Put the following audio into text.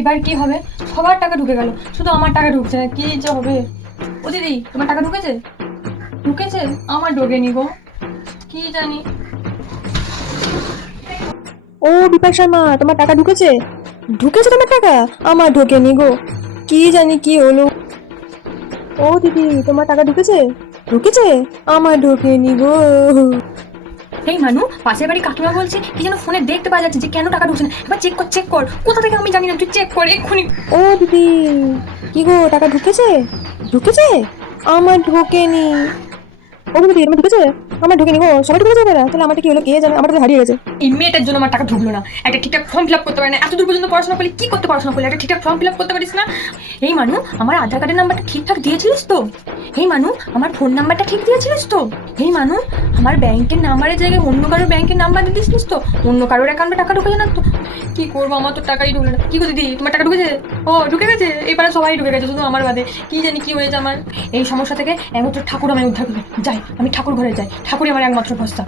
এবার কি হবে? সবার টাকা ঢুকে গেল, শুধু আমার টাকা ঢুকছে না, কি যে হবে? ও দিদি, তোমার টাকা ঢুকেছে? ঢুকেছে? আমার ঢোকেনি গো, কি জানি। ও বিপাক শর্মা, তোমার টাকা ঢুকেছে? ঢুকেছে তোমার টাকা? আমার ঢোকেনি গো, কি জানি কি হলো। ও দিদি, তোমার টাকা ঢুকেছে? ঢুকেছে? আমার ঢোকেনি গো। এই মানু, পাশের বাড়ি কাকিমা বলছে কি যেন ফোনে দেখতে পাওয়া যাচ্ছে যে কেন টাকা ঢুকছে না। এবার চেক কর, চেক কর, কোথা থেকে আমি জানি না, তুই চেক কর এক্ষুনি। ও দিদি, কি গো, টাকা ঢুকেছে? ঢুকেছে? আমার ঢোকেনি। ও দিদি, তোমার ঢুকেছে? আমার ঢোকেনি গো, সবাই ঢুকে যাবে না, তাহলে আমারটা কি হলো কে জানে, আমার তো হারিয়ে গেছে। এই মেয়েটার জন্য আমার টাকা ঢুকলো না। একটা ঠিকঠাক ফর্ম ফিল আপ করতে পারে না, এতদূর পর্যন্ত পড়াশোনা করলে কি করতে, পড়াশোনা করলে একটা ঠিকঠাক ফর্ম ফিল আপ করতে পারিস না। এই মানু, আমার আধার কার্ডের নাম্বারটা ঠিকঠাক দিয়েছিলিস তো? এই মানু, আমার ফোন নাম্বারটা ঠিক দিয়েছিলিস তো? এই মানু, আমার ব্যাংকের নাম্বারের জায়গায় অন্য কারোর ব্যাংকের নাম্বার দিয়ে দিয়েছিলিস তো? অন্য কারোর অ্যাকাউন্টে টাকা ঢুকে না তো? কি করবো, আমার তো টাকাই ঢুকলো না। কি গো দিদি, তোমার টাকা ঢুকেছে? ও ঢুকে গেছে, এবারে সবাই ঢুকে গেছে, শুধু আমার বাদে। কি জানি কি হয়েছে আমার। এই সমস্যা থেকে একমাত্র ঠাকুর আমায় উদ্ধার করবে। যাই, আমি ঠাকুর ঘরে যাই, ঠাকুরই আমার একমাত্র ভরসা।